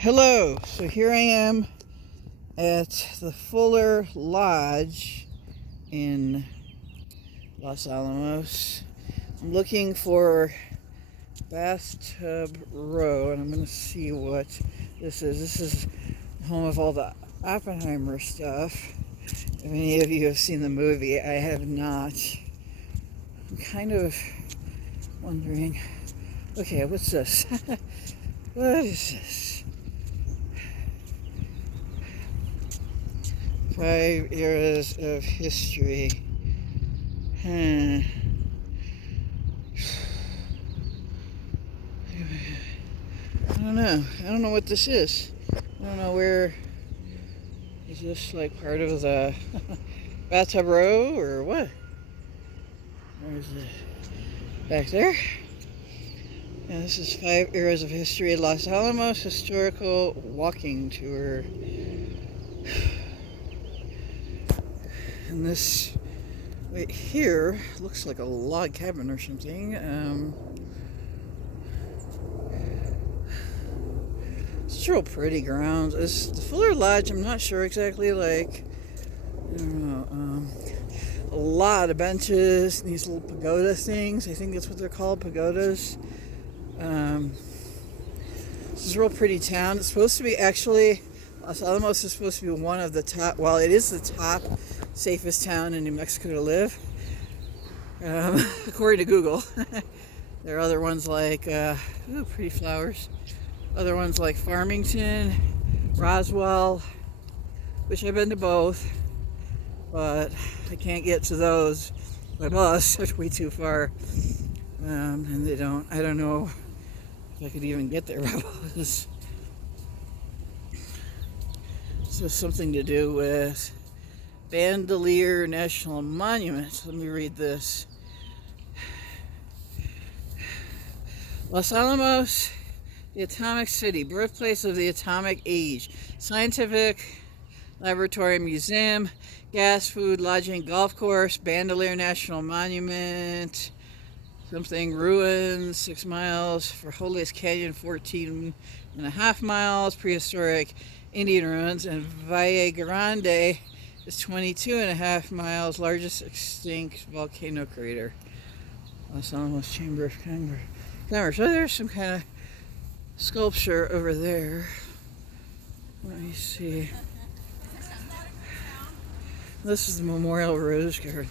Hello, so here I am at the Fuller Lodge in Los Alamos. I'm looking for Bathtub Row, and I'm going to see what this is. This is home of all the Oppenheimer stuff. If any of you have seen the movie, I have not. I'm kind of wondering, okay, what's this? What is this? 5 eras of history. I don't know. I don't know what this is. I don't know where. Is this like part of the Bathtub Row or what? Where is it? Back there? Yeah, this is 5 eras of history. Los Alamos historical walking tour. And this right here looks like a log cabin or something. It's real pretty grounds. It's the Fuller Lodge. I'm not sure exactly. Like, I don't know. A lot of benches. These little pagoda things. I think that's what they're called, pagodas. This is a real pretty town. It's supposed to be actually. Los Alamos is supposed to be one of the top. Well, it is the top safest town in New Mexico to live, according to Google. There are other ones like, pretty flowers. Other ones like Farmington, Roswell, which I've been to both, but I can't get to those by bus. It's way too far, and I don't know if I could even get there by bus. This has something to do with Bandelier National Monument. Let me read this. Los Alamos, the atomic city, birthplace of the atomic age, scientific laboratory, museum, gas, food, lodging, golf course, Bandelier National Monument, something, ruins, 6 miles, for Holiest Canyon, 14.5 miles, prehistoric Indian ruins, and Valle Grande is 22.5 miles, largest extinct volcano crater. Los Alamos Chamber of Commerce. So there's some kind of sculpture over there. Let me see. This is the Memorial Rose Garden.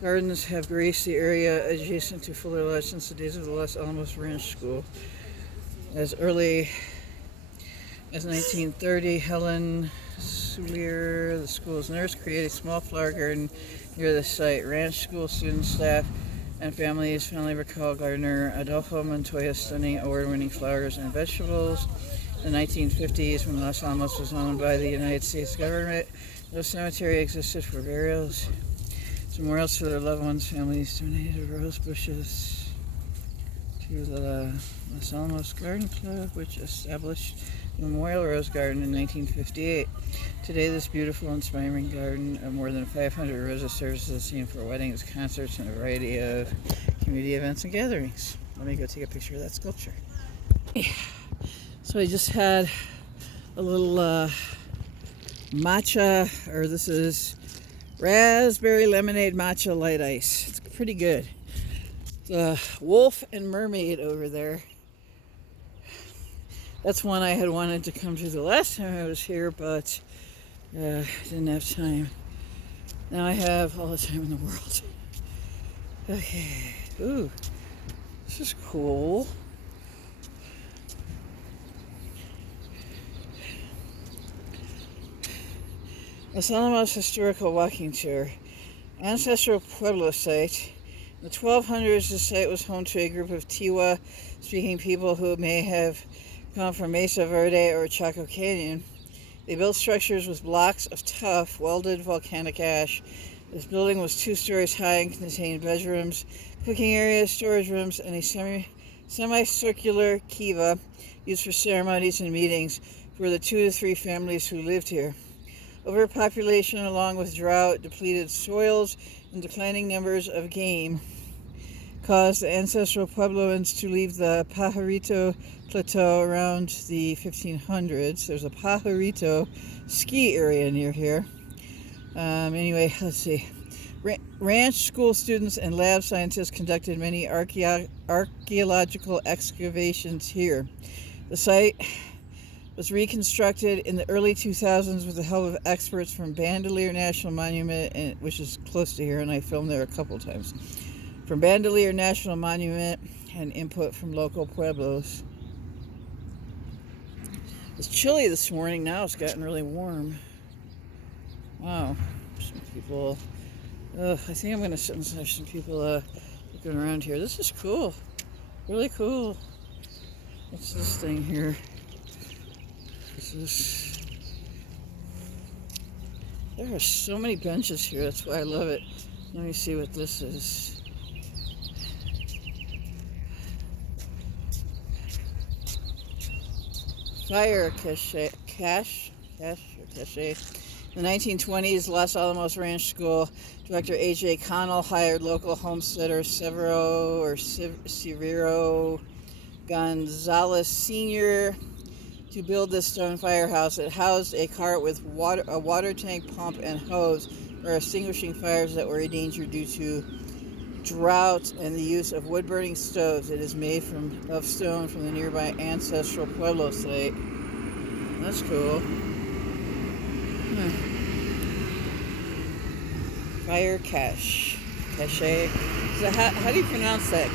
Gardens have graced the area adjacent to Fuller Lodge since the days of the Los Alamos Ranch School. As early as 1930, Helen Soulier, the school's nurse, created a small flower garden near the site. Ranch school students, staff, and families fondly recall gardener Adolfo Montoya's stunning award-winning flowers and vegetables. In the 1950s, when Los Alamos was owned by the United States government, no cemetery existed for burials. Memorials to their loved ones, families donated rose bushes to the Los Alamos Garden Club, which established the Memorial Rose Garden in 1958. Today, this beautiful, inspiring garden of more than 500 roses serves as a scene for weddings, concerts, and a variety of community events and gatherings. Let me go take a picture of that sculpture. Yeah. So I just had a little matcha, or this is raspberry lemonade matcha light ice. It's pretty good. The wolf and mermaid over there. That's one I had wanted to come to the last time I was here, but didn't have time. Now I have all the time in the world. Okay. Ooh, this is cool. Los Alamos Historical Walking Tour. Ancestral Pueblo site. In the 1200s, the site was home to a group of Tiwa-speaking people who may have come from Mesa Verde or Chaco Canyon. They built structures with blocks of tough, welded volcanic ash. This building was 2 stories high and contained bedrooms, cooking areas, storage rooms, and a semicircular kiva used for ceremonies and meetings for the 2 to 3 families who lived here. Overpopulation, along with drought, depleted soils, and declining numbers of game, caused the ancestral Puebloans to leave the Pajarito Plateau around the 1500s. There's a Pajarito ski area near here. Anyway, let's see. Ranch school students and lab scientists conducted many archaeological excavations here. The site was reconstructed in the early 2000s with the help of experts from Bandelier National Monument, which is close to here, and I filmed there a couple times. From Bandelier National Monument and input from local pueblos. It's chilly this morning. Now it's gotten really warm. Wow. Some people... I think I'm going to sit and have some people looking around here. This is cool. Really cool. What's this thing here? There are so many benches here. That's why I love it. Let me see what this is. Fire cache. In the 1920s, Los Alamos Ranch School director A.J. Connell hired local homesteader Severo Gonzalez Sr. to build this stone firehouse. It housed a cart with a water tank, pump, and hose for extinguishing fires that were a danger due to drought and the use of wood-burning stoves. It is made of stone from the nearby ancestral Pueblo site. That's cool. Fire cache. So how do you pronounce that?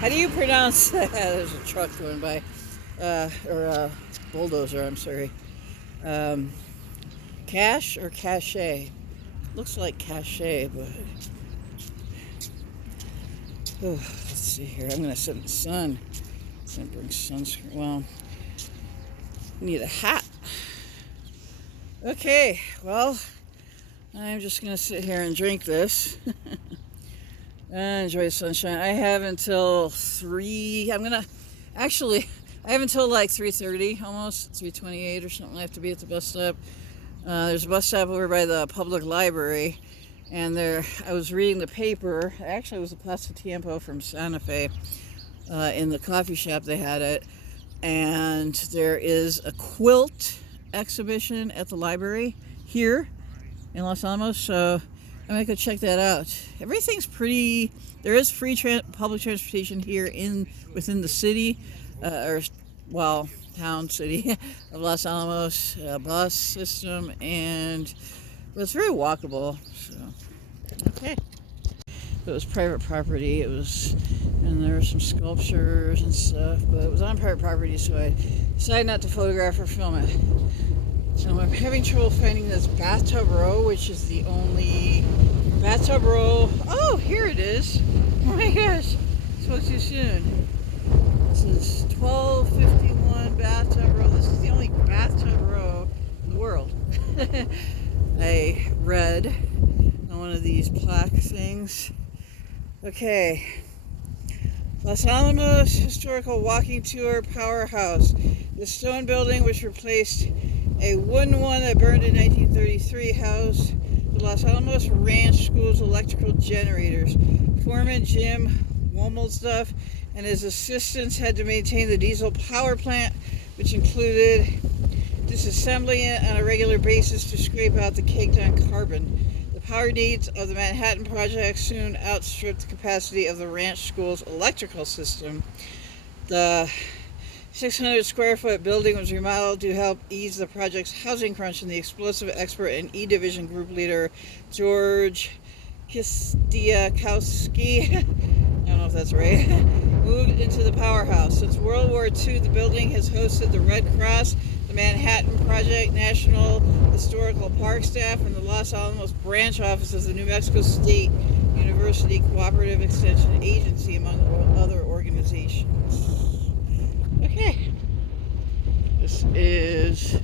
How do you pronounce that? There's a truck going by. Or bulldozer, I'm sorry. Cache or cache? Looks like cache, but... Oh, let's see here. I'm going to sit in the sun. I'm going to bring sunscreen. Well, I need a hat. Okay, well, I'm just going to sit here and drink this. And enjoy the sunshine. I have until 3... I have until like 3:30, almost 3:28 or something. I have to be at the bus stop. There's a bus stop over by the public library, and I was reading the paper. Actually, it was a Plaza Tiempo from Santa Fe. In the coffee shop they had it, and there is a quilt exhibition at the library here in Los Alamos, so I'm gonna go check that out. Everything's pretty. There is free public transportation here within the city. Town city of Los Alamos, bus system, and it's very walkable. So, okay. It was private property. And there were some sculptures and stuff, but it was on private property, so I decided not to photograph or film it. So I'm having trouble finding this Bathtub Row, which is the only Bathtub Row. Oh, here it is. Oh my gosh, spoke too soon. This is 1251 Bathtub Row. This is the only bathtub row in the world. I read on one of these plaque things. Okay. Los Alamos Historical Walking Tour Powerhouse. The stone building, which replaced a wooden one that burned in 1933, housed the Los Alamos Ranch School's electrical generators. Foreman Jim Womelstuff and his assistants had to maintain the diesel power plant, which included disassembling it on a regular basis to scrape out the caked on carbon. The power needs of the Manhattan Project soon outstripped the capacity of the ranch school's electrical system. The 600 square foot building was remodeled to help ease the project's housing crunch, and the explosive expert and E-Division group leader George Kistiakowski I don't know if that's right, moved into the powerhouse. Since World War II, the building has hosted the Red Cross, the Manhattan Project, National Historical Park staff, and the Los Alamos branch office of the New Mexico State University Cooperative Extension Agency, among other organizations. Okay. This is